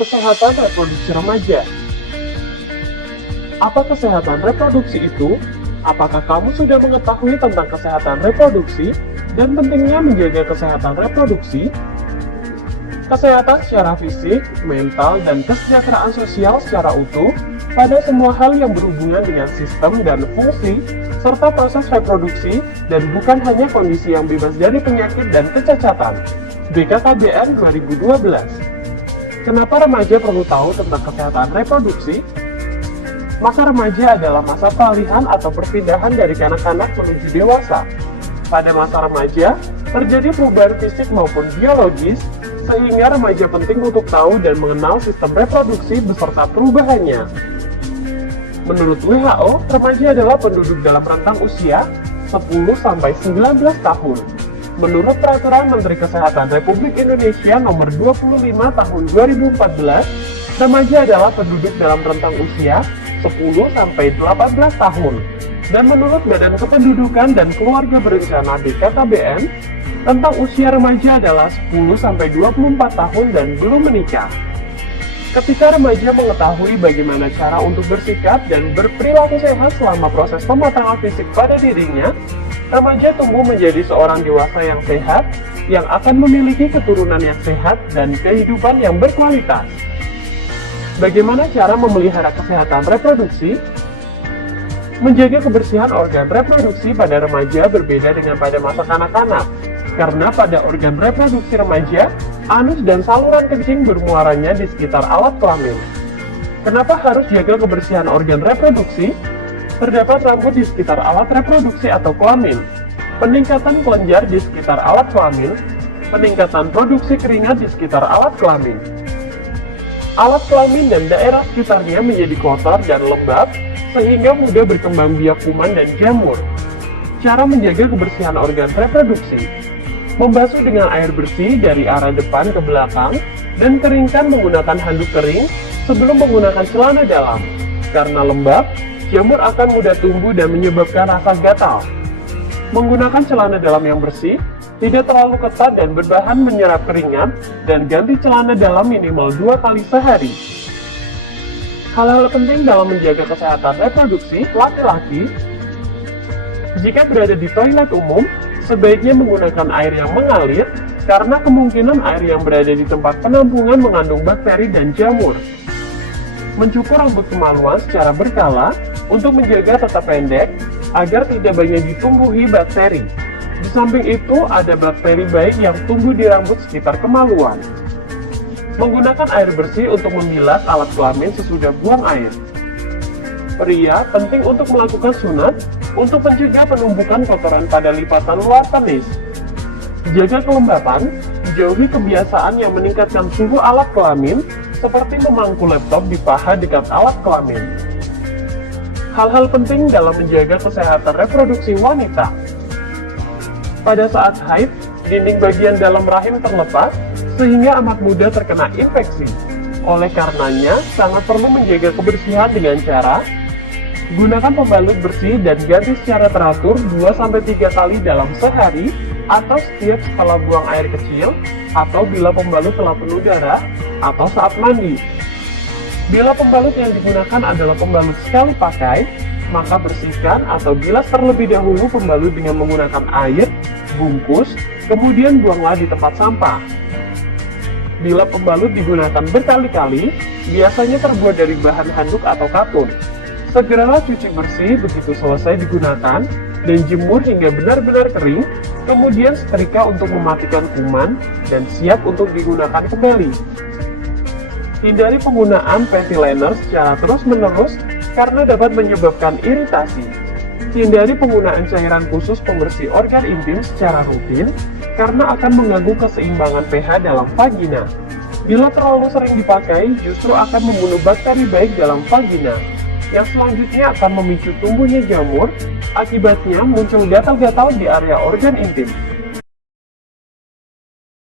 Kesehatan reproduksi remaja. Apa kesehatan reproduksi itu? Apakah kamu sudah mengetahui tentang kesehatan reproduksi dan pentingnya menjaga kesehatan reproduksi? Kesehatan secara fisik, mental, dan kesejahteraan sosial secara utuh pada semua hal yang berhubungan dengan sistem dan fungsi serta proses reproduksi dan bukan hanya kondisi yang bebas dari penyakit dan kecacatan. BKKBN 2012. Kenapa remaja perlu tahu tentang kesehatan reproduksi? Masa remaja adalah masa peralihan atau perpindahan dari kanak-kanak menuju dewasa. Pada masa remaja, terjadi perubahan fisik maupun biologis, sehingga remaja penting untuk tahu dan mengenal sistem reproduksi beserta perubahannya. Menurut WHO, remaja adalah penduduk dalam rentang usia 10-19 tahun. Menurut Peraturan Menteri Kesehatan Republik Indonesia Nomor 25 Tahun 2014, remaja adalah penduduk dalam rentang usia 10-18 tahun. Dan menurut Badan Kependudukan dan Keluarga Berencana BKKBN, rentang usia remaja adalah 10-24 tahun dan belum menikah. Ketika remaja mengetahui bagaimana cara untuk bersikap dan berperilaku sehat selama proses pematangan fisik pada dirinya, remaja tumbuh menjadi seorang dewasa yang sehat, yang akan memiliki keturunan yang sehat dan kehidupan yang berkualitas. Bagaimana cara memelihara kesehatan reproduksi? Menjaga kebersihan organ reproduksi pada remaja berbeda dengan pada masa kanak-kanak, karena pada organ reproduksi remaja, anus dan saluran kencing bermuaranya di sekitar alat kelamin. Kenapa harus jaga kebersihan organ reproduksi? Terdapat rambut di sekitar alat reproduksi atau kelamin, peningkatan kelenjar di sekitar alat kelamin, peningkatan produksi keringat di sekitar alat kelamin. Alat kelamin dan daerah sekitarnya menjadi kotor dan lembab, sehingga mudah berkembang biak kuman dan jamur. Cara menjaga kebersihan organ reproduksi: membasuh dengan air bersih dari arah depan ke belakang, dan keringkan menggunakan handuk kering sebelum menggunakan celana dalam. Karena lembab, jamur akan mudah tumbuh dan menyebabkan rasa gatal. Menggunakan celana dalam yang bersih, tidak terlalu ketat dan berbahan menyerap keringat, dan ganti celana dalam minimal 2 kali sehari. Hal-hal penting dalam menjaga kesehatan reproduksi laki-laki: jika berada di toilet umum, sebaiknya menggunakan air yang mengalir, karena kemungkinan air yang berada di tempat penampungan mengandung bakteri dan jamur. Mencukur rambut kemaluan secara berkala untuk menjaga tetap pendek, agar tidak banyak ditumbuhi bakteri. Di samping itu, ada bakteri baik yang tumbuh di rambut sekitar kemaluan. Menggunakan air bersih untuk membilas alat kelamin sesudah buang air. Pria penting untuk melakukan sunat untuk mencegah penumpukan kotoran pada lipatan luar penis. Jaga kelembapan, jauhi kebiasaan yang meningkatkan suhu alat kelamin, seperti memangku laptop di paha dekat alat kelamin. Hal-hal penting dalam menjaga kesehatan reproduksi wanita. Pada saat haid, dinding bagian dalam rahim terlepas, sehingga amat mudah terkena infeksi. Oleh karenanya, sangat perlu menjaga kebersihan dengan cara gunakan pembalut bersih dan ganti secara teratur 2-3 kali dalam sehari, atau setiap setelah buang air kecil, atau bila pembalut telah penuh darah, atau saat mandi. Bila pembalut yang digunakan adalah pembalut sekali pakai, maka bersihkan atau bilas terlebih dahulu pembalut dengan menggunakan air, bungkus, kemudian buanglah di tempat sampah. Bila pembalut digunakan berkali-kali, biasanya terbuat dari bahan handuk atau katun. Segeralah cuci bersih begitu selesai digunakan, dan jemur hingga benar-benar kering, kemudian setrika untuk mematikan kuman, dan siap untuk digunakan kembali. Hindari penggunaan panty liner secara terus-menerus, karena dapat menyebabkan iritasi. Hindari penggunaan cairan khusus pembersih organ intim secara rutin, karena akan mengganggu keseimbangan pH dalam vagina. Bila terlalu sering dipakai, justru akan membunuh bakteri baik dalam vagina, yang selanjutnya akan memicu tumbuhnya jamur, akibatnya muncul gatal-gatal di area organ intim.